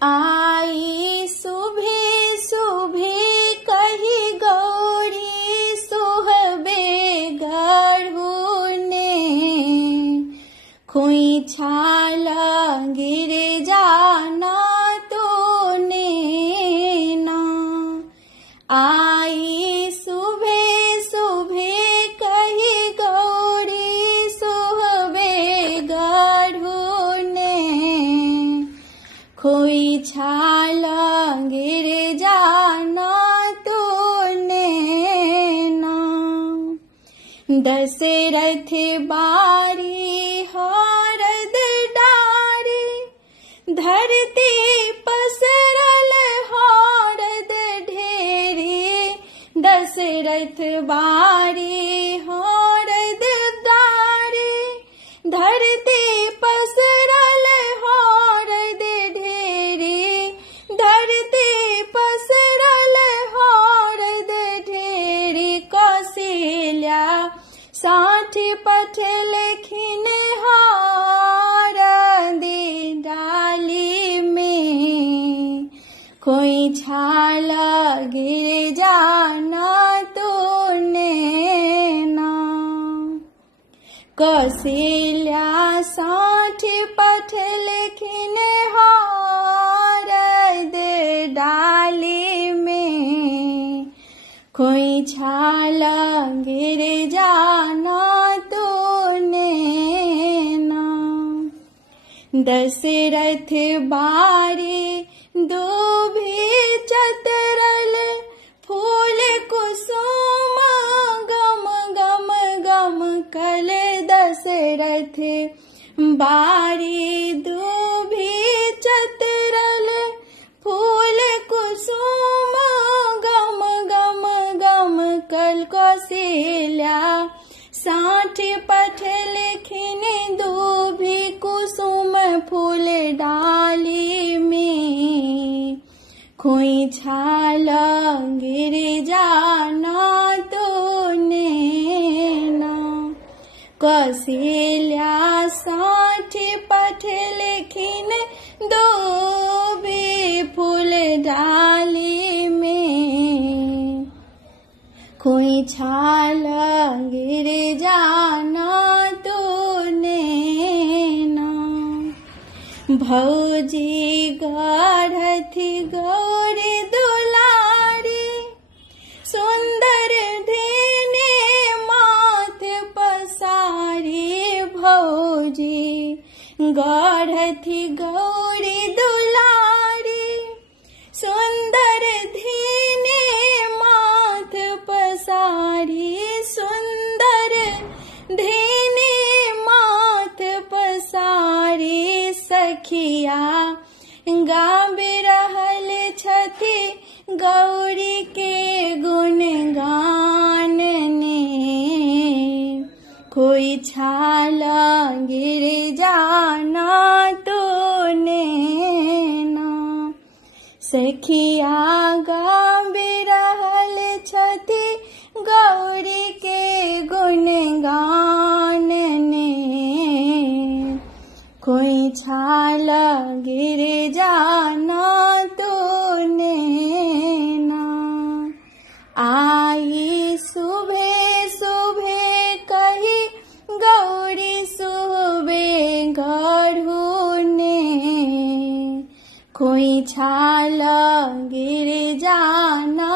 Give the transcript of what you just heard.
आई सुबह सुबह कही गौरी सुहबे गढ़ुने, खोई छाला गिर जाना तूने ना। आई सुबह सुबह कही गौरी सुहबे गढ़ुने, खोई छाला गिर जाना तूने ना। दशरथ बारी हारद डारी, धरती पसरल हारद ढेरी। दशरथ बारी हारद डारी, धरती पसरल हारद ढेरी। धरती पसरल हारद ढेरी। कौशल्या साठ पठल खिन हारद डाली में, कोई छाला गिर जाना तूने ना। कौशल्या साठ पठल खिन हारद डाली में, कोई छाला गिर जाना तूने ना। दशरथ बारी दुभी चतरल, फूल कुसुम गम गम गम कल। दशरथ बारी दुभी चतरल, फूल कुसुम गम गम गम कल। कौशल्या साठ पठल खिन दुभी कुसुम फूल डाली में, खोई छाला गिर जाना तूने ना। कौशल्या साठ पठल खिन दुभी फूल डाली में, खोई छाला गिर जाना तूने ना। भौजी गढ़थी गौरी दुलारी, सुंदर धेने माथ पसारी। भौजी गढ़थी गौरी दुलारी, सुंदर धेने माथ पसारी। सुंदर धेने माथ पसारी। सखिया गावे रहल छथि गौरी के गुणगान ने, कोई छाला गिर जाना तूने ना। सखिया गावे रहल छथि गौरी के गुणगान ने, कोई छाला गिर जाना तूने ना। आई सुबह सुबह कही गौरी सुहबे गढ़ुने, कोई छाला गिर जाना